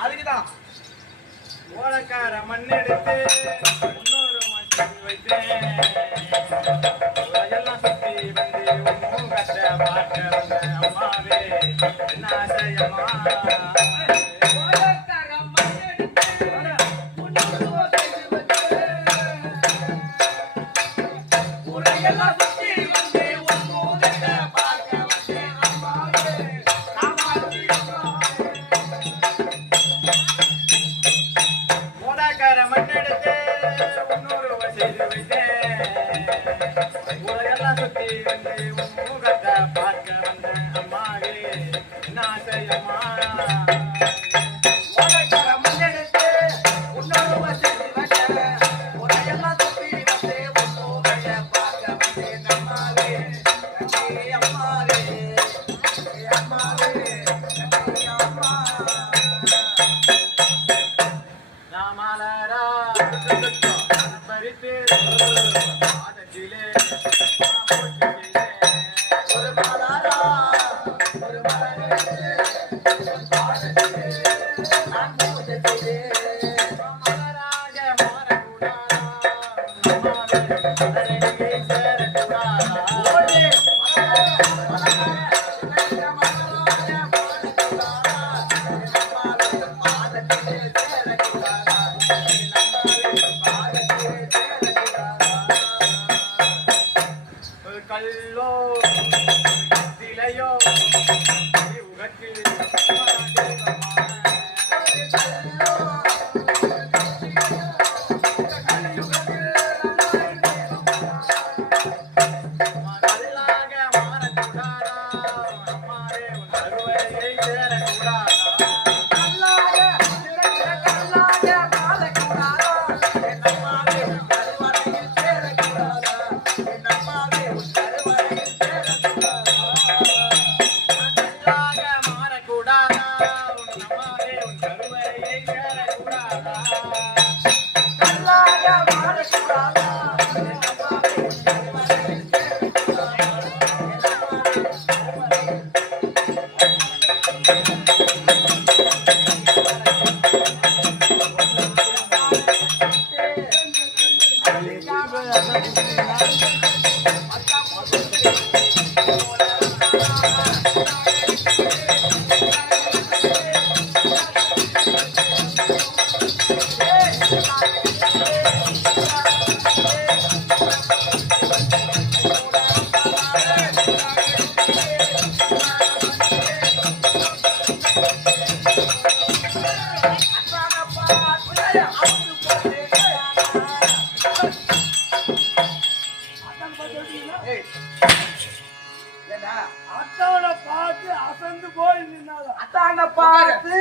அதுக்குதான் ஓலக்கார மண்ணெடுத்து இன்னொரு மண் வைத்தேன் எல்லாம் சுத்தி வந்து முகத்தை பார்க்க வந்த அம்மாவே என்ன ஆசையம்மா அத்தானை பார்த்து அசந்து போய் நின்னாலும் அத்தானை பார்த்து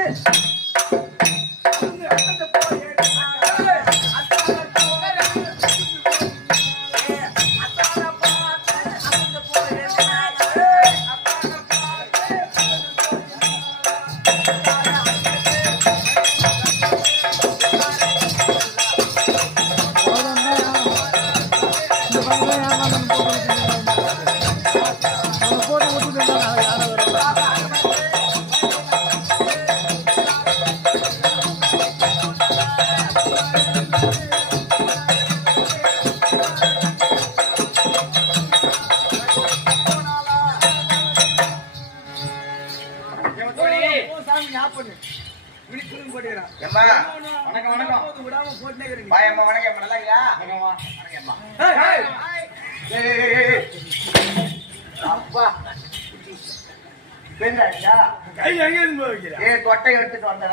கொட்டை எடுத்துட்டு வந்தா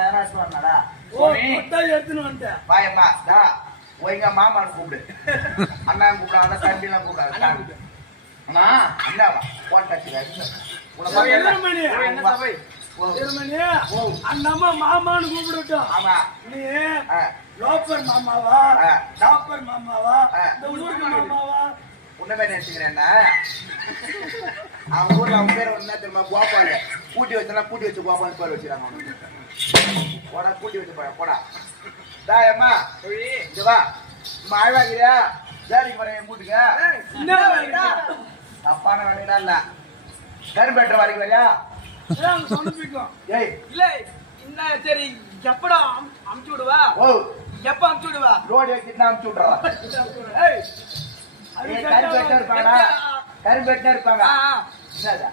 எடுத்துன்னு வந்துட்டேன் எங்க மாமான்னு கூப்பிடு. அண்ணா கூப்பிடாத, தம்பிலாம் கூப்பிடாது. அண்ணா அண்ணாவா போட்டாச்சு. திருமணி அந்த அம்மா மாமான்னு கூப்பிடட்டும். ஆமா நீ லோப்பர் மாமாவா டாப்பர் மாமாவா இந்த ஊருக்கு மாமாவா உன்னமே நினைச்சுக்கிறேன். அவன் ஊர்ல அவன் பேர் என்ன தெரியுமா? கோபால். கூட்டி வச்சா கூட்டி வச்சு கோபால் பேர் வச்சுறாங்க. போடா கூட்டி வச்சு போடா. தாயம்மா இங்க வா. மழைவாங்கிறியா? வேலைக்கு வர என் கூட்டுக்க. தப்பான வேலையெல்லாம் இல்ல. கரும்பேட்டை வரைக்கும் வரையா? சொன்னிக்கும். ஏய் இல்ல இந்த சரி எப்படா அமுச்சு விடுவா? ஓ எப்ப அமுச்சு விடுவா? ரோடு வச்சுட்டு அமுச்சு விட்றா. கரும்பேட்டை இருப்பாங்க. கரும்பேட்டை இருப்பாங்க. என்னதா